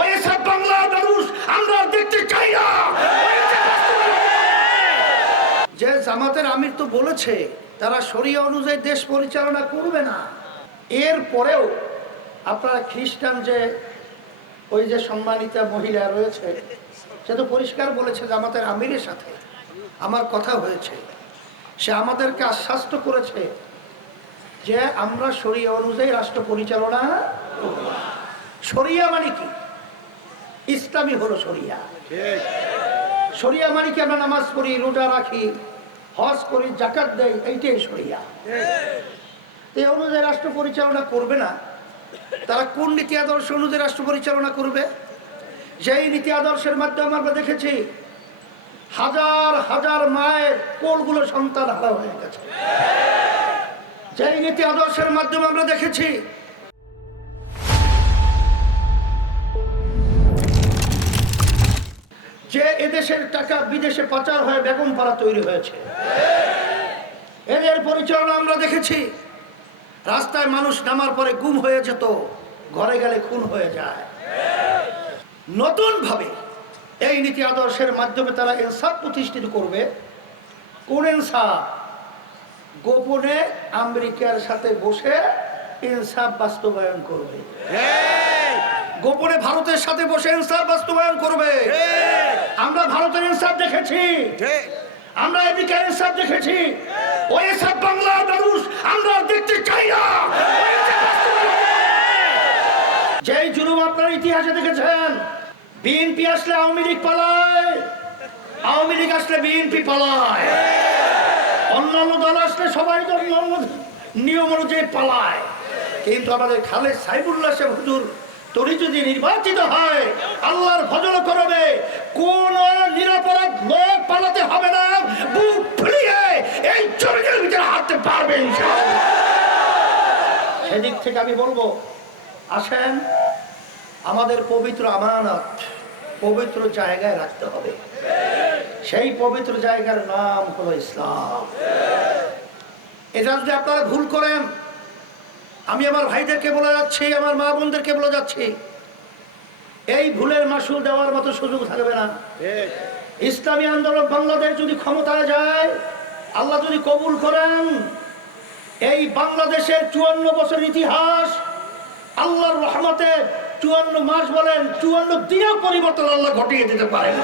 ওই সব বাংলার মানুষ আমরা দেখতে চাই না। যে জামাতের আমির তো বলেছে তারা শরিয়া অনুযায়ী দেশ পরিচালনা করবে না, এর পরেও আপনারা খ্রিস্টান যে ওই যে সম্মানিতা মহিলা রয়েছে সে তো পরিষ্কার বলেছে জামাতের আমিরের সাথে আমার কথা হয়েছে, সে আমাদেরকে আশ্বাস করেছে যে আমরা শরিয়া অনুযায়ী রাষ্ট্র পরিচালনা করব। শরিয়া মানে কি? ইসলামী হলো শরিয়া। শরিয়া মানে কি? আমরা নামাজ পড়ি, রোজা রাখি, হজ করি, যাকাত দেই, এইটাই শরিয়া। এই অনুযায়ী রাষ্ট্র পরিচালনা করবে না, তারা কোন নীতি আদর্শ অনুযায়ী রাষ্ট্র পরিচালনা করবে? যেই নীতি আদর্শের মাধ্যমে আমরা দেখেছি হাজার হাজার মায়ের কোলগুলো সন্তান হারা হয়ে গেছে, যেই নীতি আদর্শের মাধ্যমে আমরা দেখেছি যে এদেশের টাকা বিদেশে পাচার হয়ে বেগম পাড়া তৈরি হয়েছে, এদের পরিচালনা আমরা দেখেছি রাস্তায় মানুষ নামার পরে গুম হয়ে যেত, ঘরে গেলে খুন হয়ে যায়। নতুন ভাবে এই নীতি আদর্শের মাধ্যমে তারা ইনসাফ প্রতিষ্ঠিত করবে। কোন ইনসাফ? গোপনে আমেরিকার সাথে বসে ইনসাফ বাস্তবায়ন করবে, গোপনে ভারতের সাথে বসে ইনসাফ বাস্তবায়ন করবে। আমরা ভারতের ইনসাফ দেখেছি, আমরা আমেরিকার ইনসাফ দেখেছি, ওই সব বাংলার মানুষ আমরা দেখতে চাই না। যেই জুলুম আপনারা ইতিহাসে দেখেছেন, বিএনপি আসলে আওয়ামী লীগ পালায়, আওয়ামী লীগ আসলে বিএনপি পালায়, অন্যান্য দল আসলে সবাই নিয়ম অনুযায়ী পালায়। কিন্তু আমাদের খালেদ সাইফুল্লাহ সাহেব হুজুর তিনি যদি নির্বাচিত হয় আল্লাহর ভজন করবে, কোন নিরাপরাধ লোক পালাতে হবে না, বুক ফুলিয়ে এই জমিনের ভিতরে হাঁটতে পারবেন। সেদিক থেকে আমি বলবো, আসেন আমাদের পবিত্র আমানত পবিত্র জায়গায় রাখতে হবে। সেই পবিত্র জায়গার নাম হলো ইসলাম। এটা যদি আপনারা ভুল করেন, আমি আমার ভাইদেরকে বলে যাচ্ছি, আমার মা বোনদেরকে বলে যাচ্ছি, এই ভুলের মাসুল দেওয়ার মতো সুযোগ থাকবে না। ইসলামী আন্দোলন বাংলাদেশ যদি ক্ষমতায় যায়, আল্লাহ যদি কবুল করেন, এই বাংলাদেশের 54 বছর ইতিহাস আল্লাহর রহমতে 54 মাস বলেন 54 দিনেও পরিবর্তন আল্লাহ ঘটিয়ে দিতে পারেন।